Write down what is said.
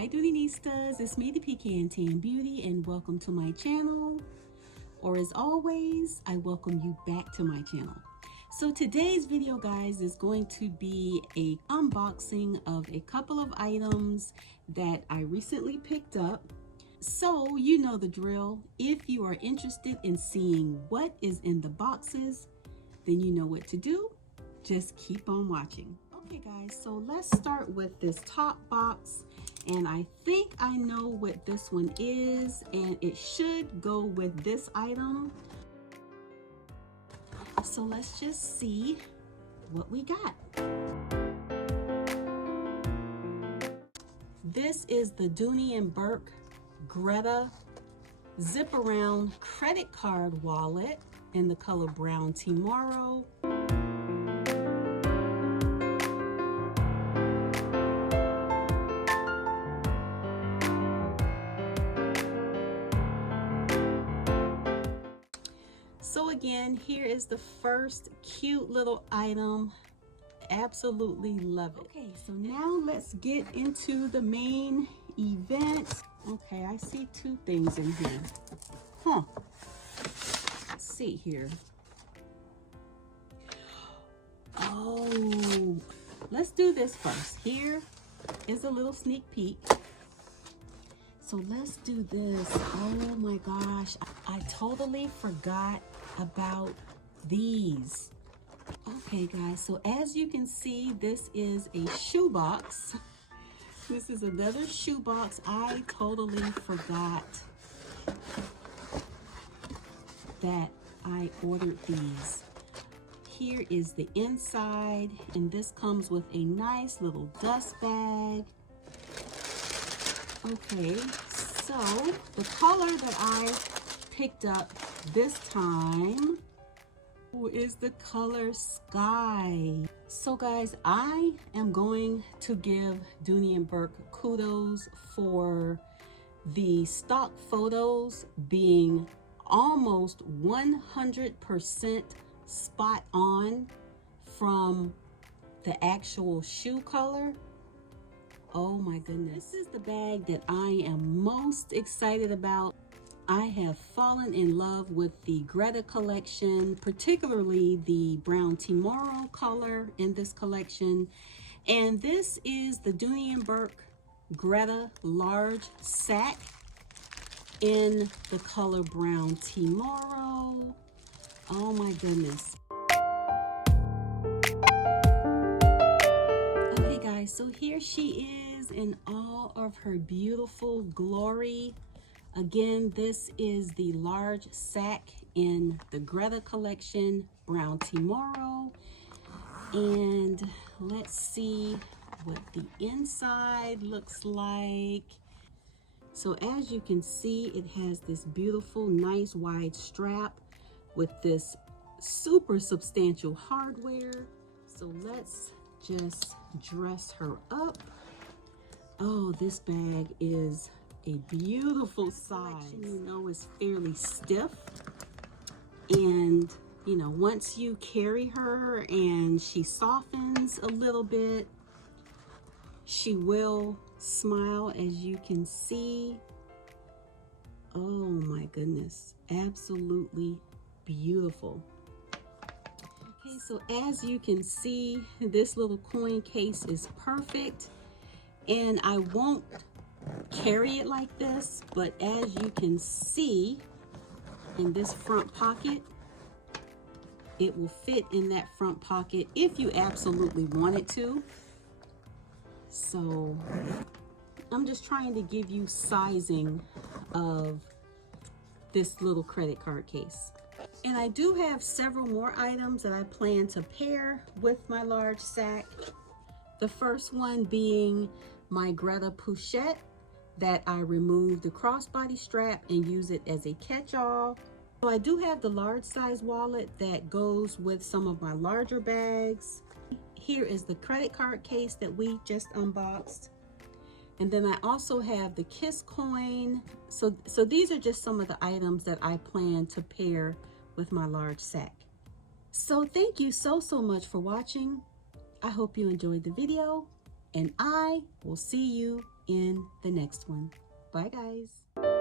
Hi Dooneynistas, it's me, the ThePecanTannedBeauty, and welcome to my channel. Or as always, I welcome you back to my channel. So today's video, guys, is going to be a unboxing of a couple of items that I recently picked up. So you know the drill. If you are interested in seeing what is in the boxes, then you know what to do. Just keep on watching. Okay guys, so let's start with this top box, and I think I know what this one is, and it should go with this item. So let's just see what we got. This is the Dooney and Bourke Greta zip around credit card wallet in the color Brown Tomorrow. So again, here is the first cute little item. Absolutely love it. Okay, so now let's get into the main event. Okay, I see two things in here. Let's see here. Oh, let's do this first. Here is a little sneak peek. So let's do this. Oh my gosh, I totally forgot about these. Okay guys, so as you can see, this is a shoebox. This is another shoebox. I totally forgot that I ordered these. Here is the inside, and this comes with a nice little dust bag. Okay, so the color that I picked up this time is the color Sky. So guys, I am going to give Dooney and Bourke kudos for the stock photos being almost 100% spot on from the actual shoe color. Oh my goodness. This is the bag that I am most excited about. I have fallen in love with the Greta collection, particularly the Brown Tomorrow color in this collection. And this is the Dooney and Bourke Greta large sack in the color Brown Tomorrow. Oh my goodness. Okay guys, so here she is in all of her beautiful glory. Again, this is the large sack in the Greta collection, Brown Tomorrow. And let's see what the inside looks like. So as you can see, it has this beautiful, nice wide strap with this super substantial hardware. So let's just dress her up. Oh, this bag is a beautiful size. You know, it's fairly stiff, and you know, once you carry her and she softens a little bit, she will smile, as you can see. Oh my goodness, absolutely beautiful. Okay, so as you can see, this little coin case is perfect, and I won't carry it like this, but as you can see in this front pocket, it will fit in that front pocket if you absolutely want it to. So I'm just trying to give you sizing of this little credit card case. And I do have several more items that I plan to pair with my large sack. The first one being my Greta pochette that I removed the crossbody strap and use it as a catch-all. So I do have the large size wallet that goes with some of my larger bags. Here is the credit card case that we just unboxed. And then I also have the Kiss coin. So these are just some of the items that I plan to pair with my large sack. So thank you so much for watching. I hope you enjoyed the video, and I will see you in the next one. Bye, guys.